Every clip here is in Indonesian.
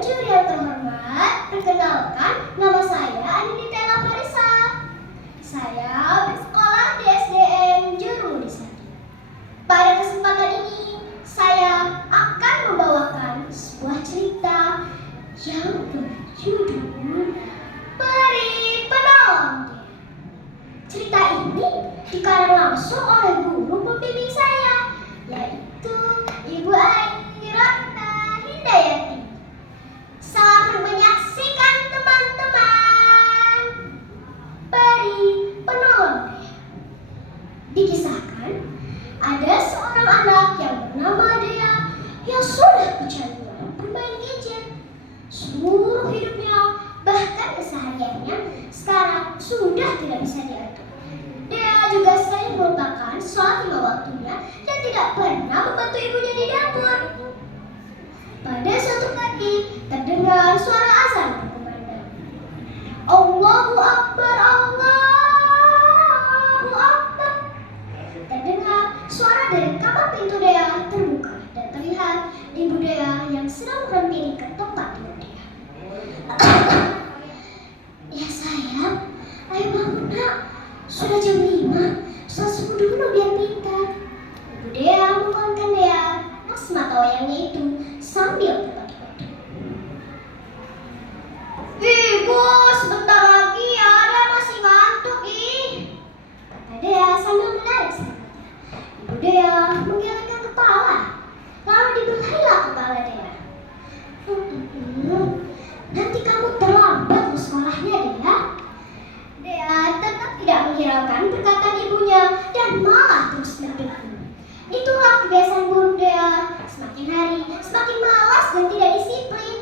juri yang terhormat, perkenalkan, nama saya Anindita Lavarisa. Saya bersekolah di SDN Jurumudi Sadi. Pada kesempatan ini, saya akan membawakan sebuah cerita yang berjudul Peri Penolong. Cerita ini dikarang langsung oleh guru pembimbing saya, yaitu Ibu Aini Ratna Hidayati. Selamat menyaksikan teman-teman. Peri Penolong. Dikisahkan, ada seorang anak yang bernama Dea yang sudah kecanduan bermain gadget. Seluruh hidupnya, bahkan kesehariannya sekarang sudah tidak bisa diatur. Dea juga sering melupakan sholat 5 waktunya dan tidak pernah membantu ibunya di dapur. Pada suatu pagi, terdengar suara azan berkumandang. Allahu Akbar, Allahu Akbar. Terdengar suara dari kamar pintu Dea terbuka dan terlihat ibu Dea yang sedang mempiringkan tempat tidur Dea. Ya sayang, ayo bangun nak. Sudah jam 5, sholat subuh dulu biar pintar. Ibu Dea membangunkan Dea yang semata wayangnya itu sambil terpati-pati. Ibu, sebentar lagi ya, Dea masih ngantuk ih, kata Dea sambil menarik selimutnya. Ibu Dea menggelengkan kepala, lalu dibelailah kepala Dea. Nanti kamu terlambat ke sekolahnya, Dea. Dea tetap tidak menghiraukan perkataan ibunya dan malah terus berpikir. Itulah kebiasaan buruk Dea. Semakin hari, semakin malas dan tidak disiplin.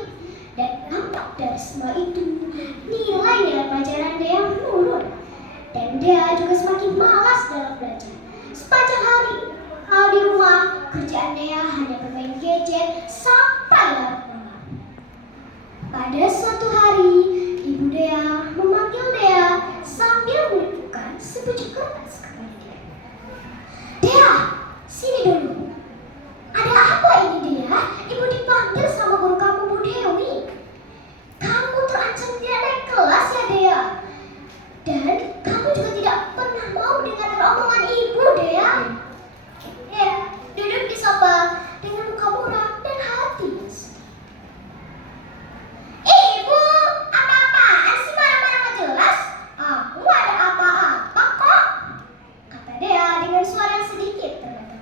Dan dampak dari semua itu, nilai-nilai pelajaran Dea menurun. Dan Dea juga semakin malas dalam belajar. Sepanjang hari, kalau di rumah, kerjaan Dea hanya bermain gadget sampai larut malam. Pada suatu hari, ibu Dea memanggil Dea sambil menunjukkan sepucuk kertas kepada Dea. Dea, sini dulu. Ada apa ini Dea? Ibu dipanggil sama guru kamu Bu Dewi. Kamu terancam tidak naik kelas ya Dea. Dan kamu juga tidak pernah mau dengarkan omongan ibu Dea. Dea duduk di sofa dengan muka muram dan hati yang sedih. Ibu, apa-apaan sih marah-marah gak jelas? Aku gak ada apa-apa kok, kata Dea dengan suara yang sedikit terbata-bata.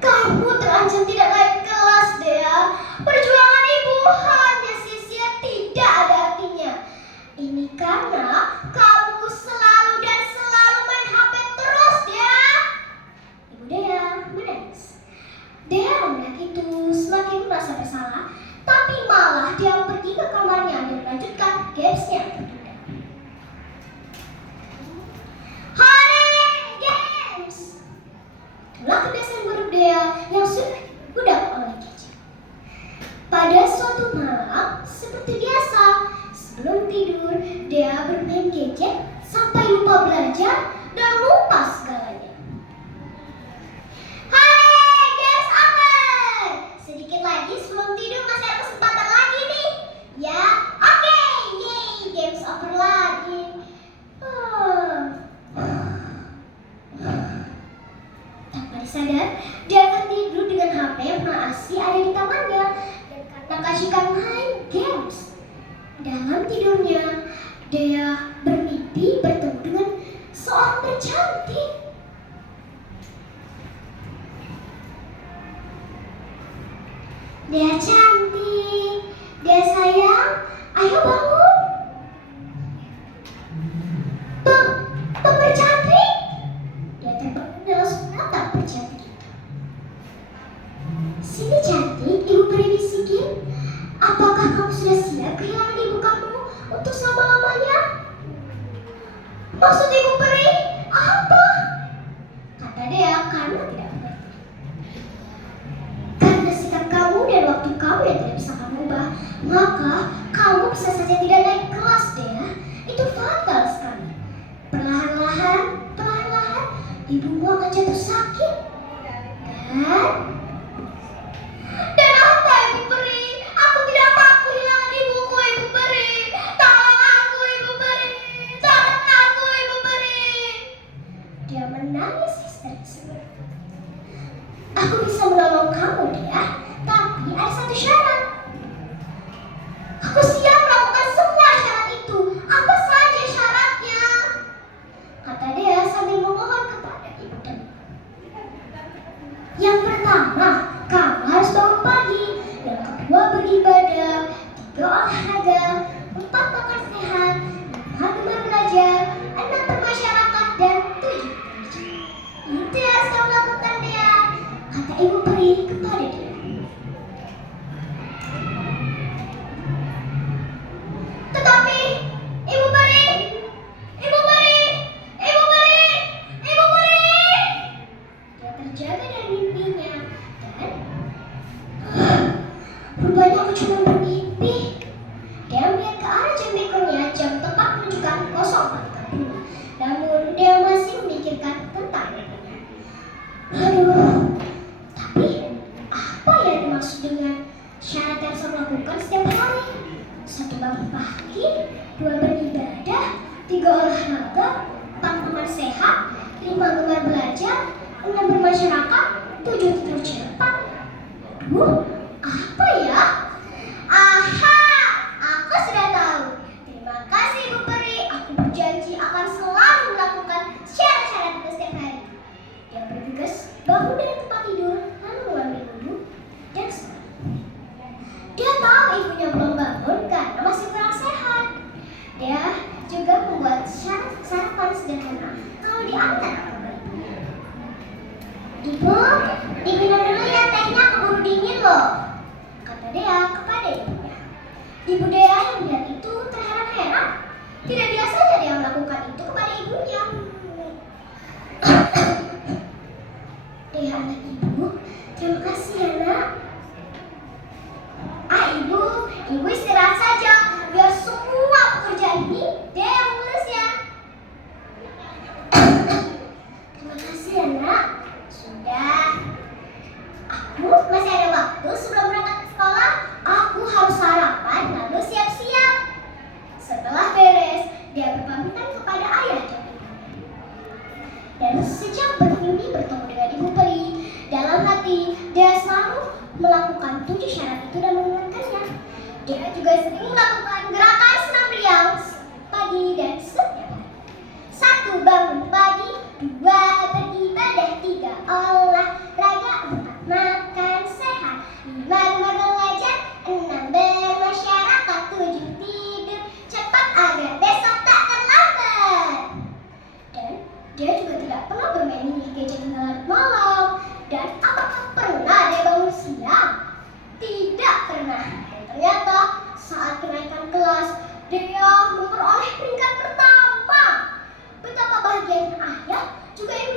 Kamu terancam tidak naik kelas, Dea. Perjuangan ibu hanya sia-sia, tidak ada artinya. Ini karena kamu selalu dan selalu main HP terus, Dea. Ibu Dea menangis. Dea melihat itu semakin merasa bersalah, tapi malah dia pergi ke kamarnya dan melanjutkan gamesnya tertunda. Hore, games! Itulah kebiasaan buruk Dea yang sudah budak oleh gadget. Pada suatu malam, seperti biasa, sebelum tidur, Dea bermain gadget sampai lupa belajar dan lupa segalanya. Hai, games over! Sedikit lagi sebelum tidur masih ada kesempatan lagi nih. Ya, oke, yeay, games over lagi. Tanpa disadar, dia akan tidur dengan HP yang masih ada di tangannya. Dan karena keasikan main games, dalam tidurnya, Dea bermimpi bertemu dengan seorang bercantik. Dea cantik, Dea sayang, ayo bangun. Bercantik? Dia terbangun dan langsung menatap bercantik itu. Sini cantik, ibu peri bisikin. Apakah kamu sudah siap kehilangan ibu kamu untuk selama-lamanya? Maksud ibu peri apa? Kata Dea karena tidak mengerti. Karena sikap kamu dan waktu kamu yang tidak bisa kamu ubah, maka kamu bisa saja tidak naik kelas, Dea. Itu fatal sekali. Perlahan-lahan, ibumu akan jatuh sakit. Dan apa ibu peri? Aku tidak Rupanya aku cuma bermimpi. Dia melihat ke arah jam bekernya, jam tepat menunjukkan 04.30. Namun dia masih memikirkan tentang mimpinya. Aduh, tapi apa yang dimaksud dengan syarat yang saya lakukan setiap hari? 1 bangun pagi, 2 beribadah, 3 olahraga, 4 makan sehat, 5 gemar belajar, 6 bermasyarakat, 7 tidur cepat. Aduh, apa ya? Aha, aku sudah tahu. Terima kasih Ibu Peri. Aku berjanji akan selalu melakukan syarat-syarat itu setiap hari. Dia bergegas bangun dari tempat tidur, lalu mengambil wudhu dan sholat. Dia tahu ibunya belum bangun karena masih kurang sehat. Dia juga membuat sarapan sederhana lalu diantar kepada ibunya. Ibu, diminum dulu ya tehnya, keburu dingin loh, kata Dea kepada ibunya. Ibu Dea yang melihat itu terheran-heran. Tidak biasanya dia melakukan itu kepada ibunya. Dea anak ibu, terima kasih ya nak. Ibu istirahat saja, biar semua pekerjaan ini Dea yang mengurus ya. Terima kasih ya nak. Sudah, aku masih ada waktu sebelum berangkat ke sekolah. Aku harus sarapan lalu siap-siap. Setelah beres, dia berpamitan kepada ayah dan ibunya. Dan sejak bermimpi bertemu dengan Ibu Peri, dalam hati dia selalu melakukan 7 syarat itu dan mengingatkannya. Dia juga sering melakukan gerakan senam beliau pagi dan setiap hari. 1. Bangun pagi, 2. Beribadah, 3. Olahraga, 4. Makan sehat, 5. Gemar belajar, 6. Bermasyarakat, 7. Tidur cepat agar besok tak terlambat. Dan dia juga tidak pernah bermain gadget hingga malam. Dan apakah pernah dia bangun siang? Tidak pernah. Dan ternyata saat kenaikan kelas, dia memperoleh peringkat pertama. Betapa bahagianya ayah juga ibu